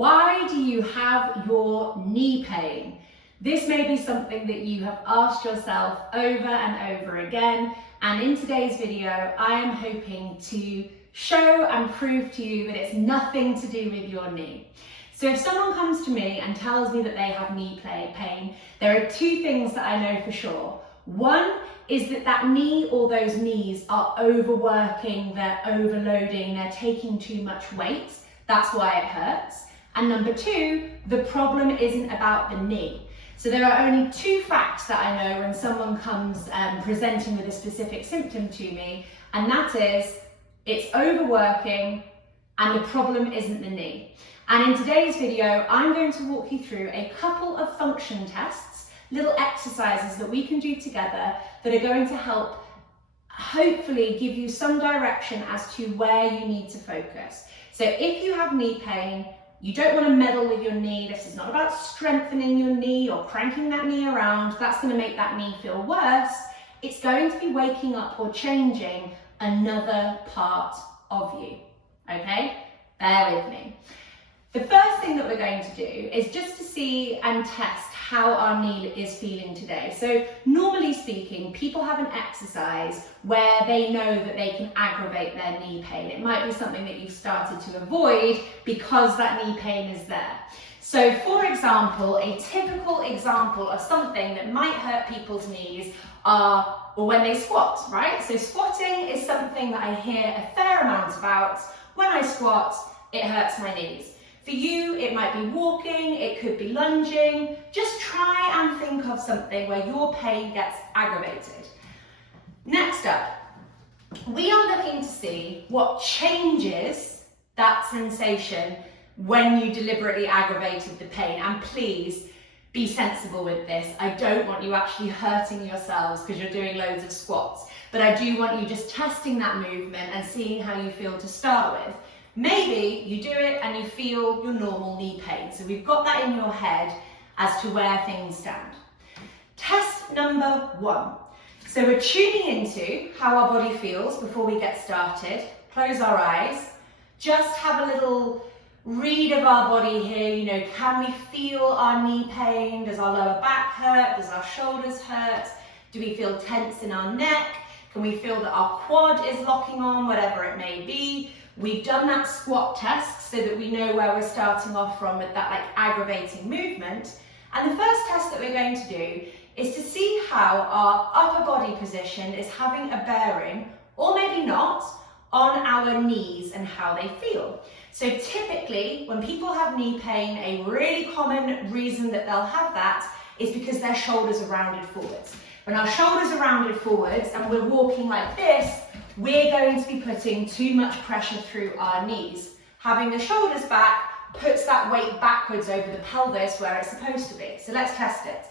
Why do you have your knee pain? This may be something that you have asked yourself over and over again, and in today's video I am hoping to show and prove to you that it's nothing to do with your knee. So if someone comes to me and tells me that they have knee pain, there are two things that I know for sure. One is that knee or those knees are overworking, they're overloading, they're taking too much weight. That's why it hurts. And number two, the problem isn't about the knee. So there are only two facts that I know when someone comes presenting with a specific symptom to me, and that is it's overworking and the problem isn't the knee. And in today's video, I'm going to walk you through a couple of function tests, little exercises that we can do together that are going to help hopefully give you some direction as to where you need to focus. So if you have knee pain, you don't want to meddle with your knee. This is not about strengthening your knee or cranking that knee around. That's going to make that knee feel worse. It's going to be waking up or changing another part of you. Okay? Bear with me. The first thing that we're going to do is just to see and test how our knee is feeling today. So normally speaking, people have an exercise where they know that they can aggravate their knee pain. It might be something that you've started to avoid because that knee pain is there. So for example, a typical example of something that might hurt people's knees are when they squat, right? So squatting is something that I hear a fair amount about. When I squat, it hurts my knees. For you, it might be walking, it could be lunging. Just try and think of something where your pain gets aggravated. Next up, we are looking to see what changes that sensation when you deliberately aggravated the pain. And please be sensible with this. I don't want you actually hurting yourselves because you're doing loads of squats, but I do want you just testing that movement and seeing how you feel to start with. Maybe you do it and you feel your normal knee pain. So we've got that in your head as to where things stand. Test number one. So we're tuning into how our body feels before we get started. Close our eyes. Just have a little read of our body here. You know, can we feel our knee pain? Does our lower back hurt? Does our shoulders hurt? Do we feel tense in our neck? Can we feel that our quad is locking on, whatever it may be? We've done that squat test so that we know where we're starting off from with that aggravating movement. And the first test that we're going to do is to see how our upper body position is having a bearing, or maybe not, on our knees and how they feel. So typically, when people have knee pain, a really common reason that they'll have that is because their shoulders are rounded forwards. When our shoulders are rounded forwards and we're walking like this, we're going to be putting too much pressure through our knees. Having the shoulders back puts that weight backwards over the pelvis where it's supposed to be. So let's test it.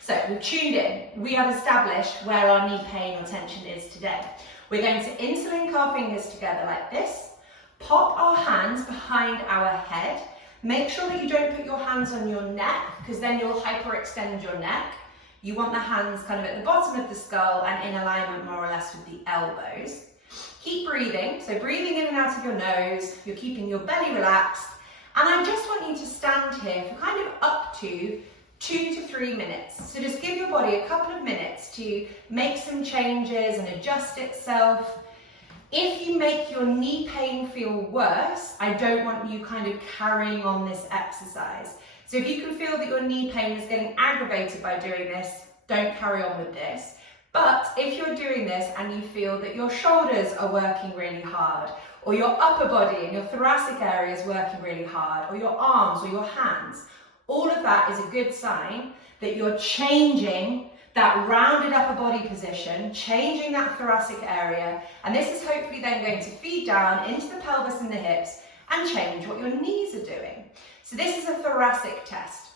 So we've tuned in. We have established where our knee pain or tension is today. We're going to interlink our fingers together like this. Pop our hands behind our head. Make sure that you don't put your hands on your neck because then you'll hyperextend your neck. You want the hands kind of at the bottom of the skull and in alignment more or less with the elbows. Keep breathing, so breathing in and out of your nose, you're keeping your belly relaxed, and I just want you to stand here for kind of up to 2 to 3 minutes. So just give your body a couple of minutes to make some changes and adjust itself. If you make your knee pain feel worse, I don't want you kind of carrying on this exercise. So if you can feel that your knee pain is getting aggravated by doing this, don't carry on with this. But if you're doing this and you feel that your shoulders are working really hard, or your upper body and your thoracic area is working really hard, or your arms or your hands, all of that is a good sign that you're changing that rounded upper body position, changing that thoracic area, and this is hopefully then going to feed down into the pelvis and the hips and change what your knees are doing. So this is a thoracic test.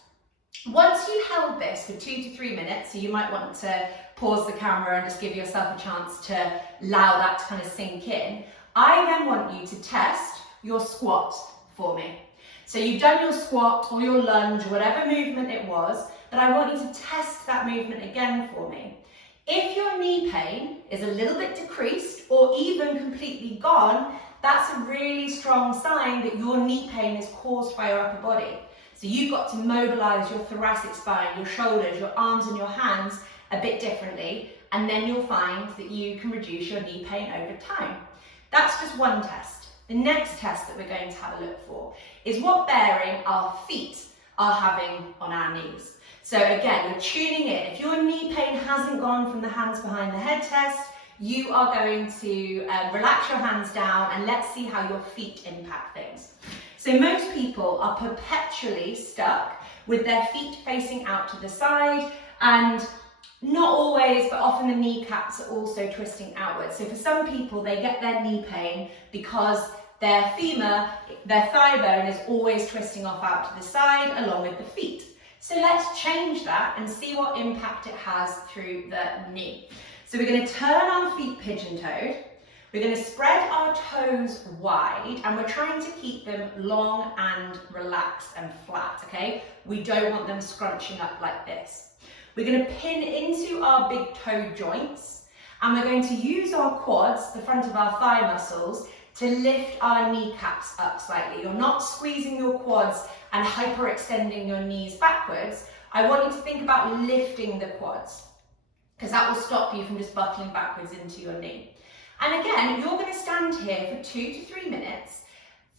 Once you've held this for 2 to 3 minutes, so you might want to pause the camera and just give yourself a chance to allow that to kind of sink in, I then want you to test your squat for me. So you've done your squat or your lunge, whatever movement it was, but I want you to test that movement again for me. If your knee pain is a little bit decreased or even completely gone, that's a really strong sign that your knee pain is caused by your upper body. So you've got to mobilize your thoracic spine, your shoulders, your arms and your hands a bit differently, and then you'll find that you can reduce your knee pain over time. That's just one test. The next test that we're going to have a look for is what bearing our feet are having on our knees. So again, you're tuning in. If your knee pain hasn't gone from the hands behind the head test, you are going to relax your hands down and let's see how your feet impact things. So most people are perpetually stuck with their feet facing out to the side, and not always, but often the kneecaps are also twisting outwards. So for some people, they get their knee pain because their femur, their thigh bone is always twisting off out to the side along with the feet. So let's change that and see what impact it has through the knee. So we're going to turn our feet pigeon-toed. We're going to spread our toes wide, and we're trying to keep them long and relaxed and flat, okay? We don't want them scrunching up like this. We're going to pin into our big toe joints, and we're going to use our quads, the front of our thigh muscles, to lift our kneecaps up slightly. You're not squeezing your quads and hyperextending your knees backwards. I want you to think about lifting the quads, because that will stop you from just buckling backwards into your knee. And again, you're going to stand here for 2 to 3 minutes.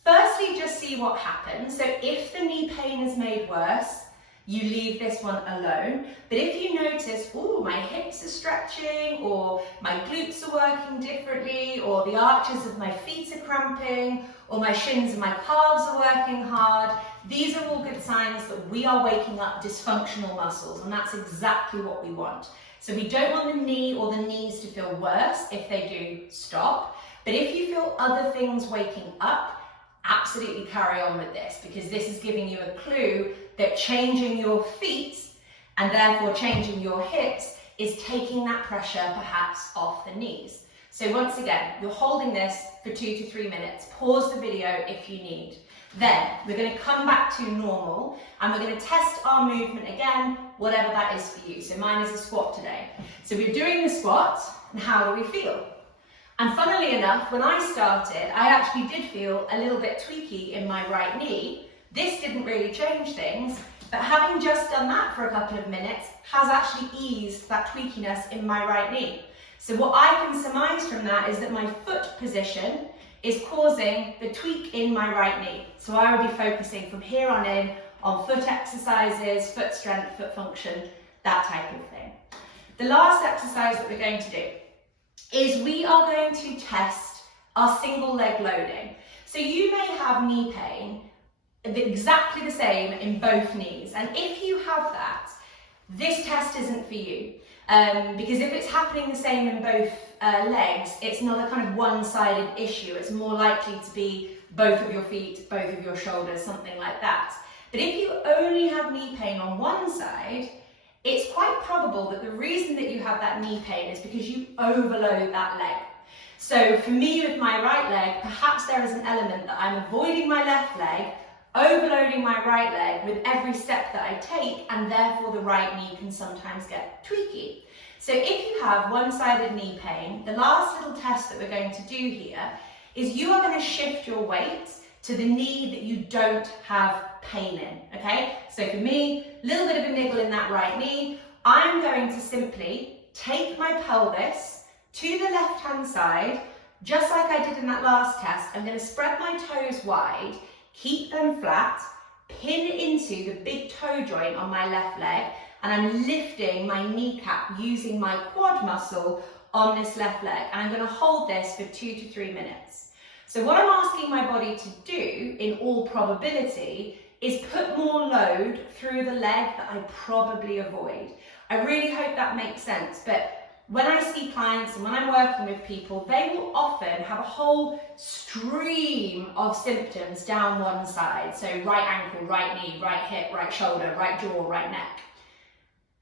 Firstly, just see what happens. So if the knee pain is made worse, you leave this one alone. But if you notice, oh, my hips are stretching, or my glutes are working differently, or the arches of my feet are cramping, or my shins and my calves are working hard, these are all good signs that we are waking up dysfunctional muscles, and that's exactly what we want. So we don't want the knee or the knees to feel worse. If they do, stop. But if you feel other things waking up, absolutely carry on with this, because this is giving you a clue that changing your feet and therefore changing your hips is taking that pressure perhaps off the knees. So once again, you're holding this for 2 to 3 minutes. Pause the video if you need. Then we're going to come back to normal, and we're going to test our movement again, whatever that is for you. So mine is a squat today. So we're doing the squat, and how do we feel? And funnily enough, when I started, I actually did feel a little bit tweaky in my right knee. This didn't really change things, but having just done that for a couple of minutes has actually eased that tweakiness in my right knee. So what I can surmise from that is that my foot position is causing the tweak in my right knee. So I will be focusing from here on in on foot exercises, foot strength, foot function, that type of thing. The last exercise that we're going to do is we are going to test our single leg loading. So you may have knee pain exactly the same in both knees, and if you have that, this test isn't for you, because if it's happening the same in both legs, it's not a kind of one-sided issue. It's more likely to be both of your feet, both of your shoulders, something like that. But if you only have knee pain on one side, it's quite probable that the reason that you have that knee pain is because you overload that leg. So for me with my right leg, perhaps there is an element that I'm avoiding my left leg, overloading my right leg with every step that I take, and therefore the right knee can sometimes get tweaky. So if you have one-sided knee pain, the last little test that we're going to do here is you are going to shift your weight to the knee that you don't have pain in, okay? So for me, a little bit of a niggle in that right knee, I'm going to simply take my pelvis to the left-hand side, just like I did in that last test. I'm going to spread my toes wide, keep them flat, pin into the big toe joint on my left leg, and I'm lifting my kneecap using my quad muscle on this left leg. And I'm going to hold this for 2 to 3 minutes. So what I'm asking my body to do, in all probability, is put more load through the leg that I probably avoid. I really hope that makes sense, but when I see clients and when I'm working with people, they will often have a whole stream of symptoms down one side. So right ankle, right knee, right hip, right shoulder, right jaw, right neck.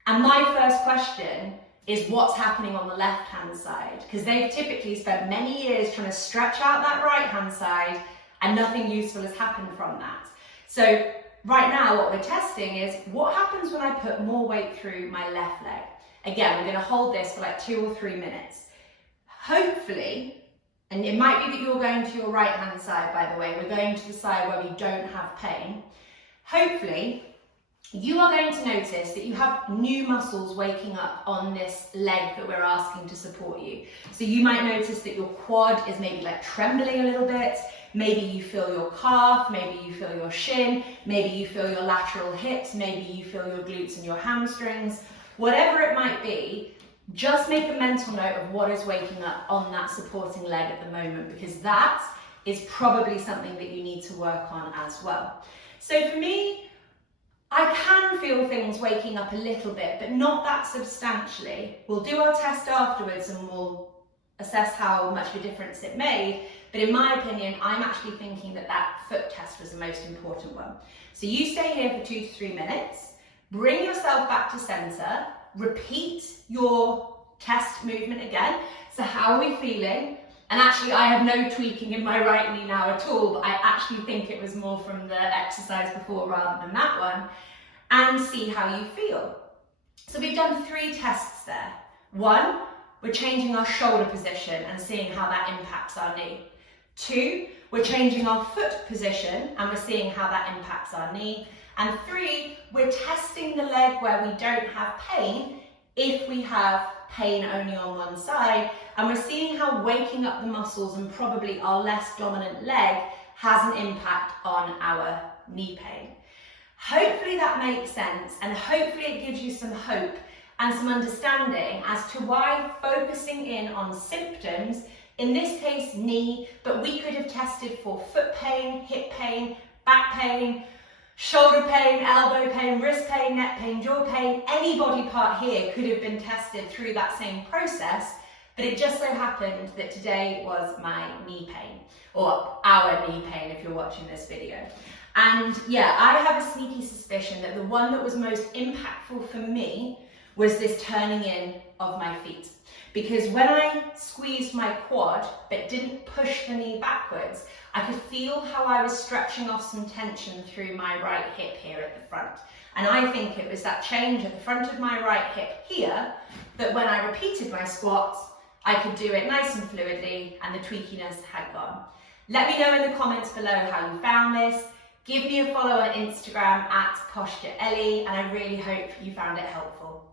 And my first question is what's happening on the left-hand side? Because they've typically spent many years trying to stretch out that right-hand side and nothing useful has happened from that. So right now what we're testing is what happens when I put more weight through my left leg. Again, we're going to hold this for like 2 or 3 minutes. Hopefully, and it might be that you're going to your right hand side, by the way, we're going to the side where we don't have pain, hopefully you are going to notice that you have new muscles waking up on this leg that we're asking to support you. So you might notice that your quad is maybe like trembling a little bit, maybe you feel your calf, maybe you feel your shin, maybe you feel your lateral hips, maybe you feel your glutes and your hamstrings, whatever it might be. Just make a mental note of what is waking up on that supporting leg at the moment, because that is probably something that you need to work on as well. So for me, I can feel things waking up a little bit, but not that substantially. We'll do our test afterwards and we'll assess how much of a difference it made. But in my opinion, I'm actually thinking that that foot test was the most important one. So you stay here for 2 to 3 minutes, bring yourself back to center, repeat your test movement again. So how are we feeling? And actually I have no tweaking in my right knee now at all, but I actually think it was more from the exercise before rather than that one, and see how you feel. So we've done 3 tests there. 1, we're changing our shoulder position and seeing how that impacts our knee. 2, we're changing our foot position and we're seeing how that impacts our knee. And 3, we're testing the leg where we don't have pain if we have pain only on one side, and we're seeing how waking up the muscles and probably our less dominant leg has an impact on our knee pain. Hopefully that makes sense, and hopefully it gives you some hope and some understanding as to why focusing in on symptoms, in this case knee, but we could have tested for foot pain, hip pain, back pain, shoulder pain, elbow pain, wrist pain, neck pain, jaw pain, any body part here could have been tested through that same process, but it just so happened that today was my knee pain, or our knee pain if you're watching this video. And yeah, I have a sneaky suspicion that the one that was most impactful for me was this turning in of my feet. Because when I squeezed my quad but didn't push the knee backwards, I could feel how I was stretching off some tension through my right hip here at the front. And I think it was that change at the front of my right hip here that when I repeated my squats, I could do it nice and fluidly and the tweakiness had gone. Let me know in the comments below how you found this. Give me a follow on Instagram @PostureEllie, and I really hope you found it helpful.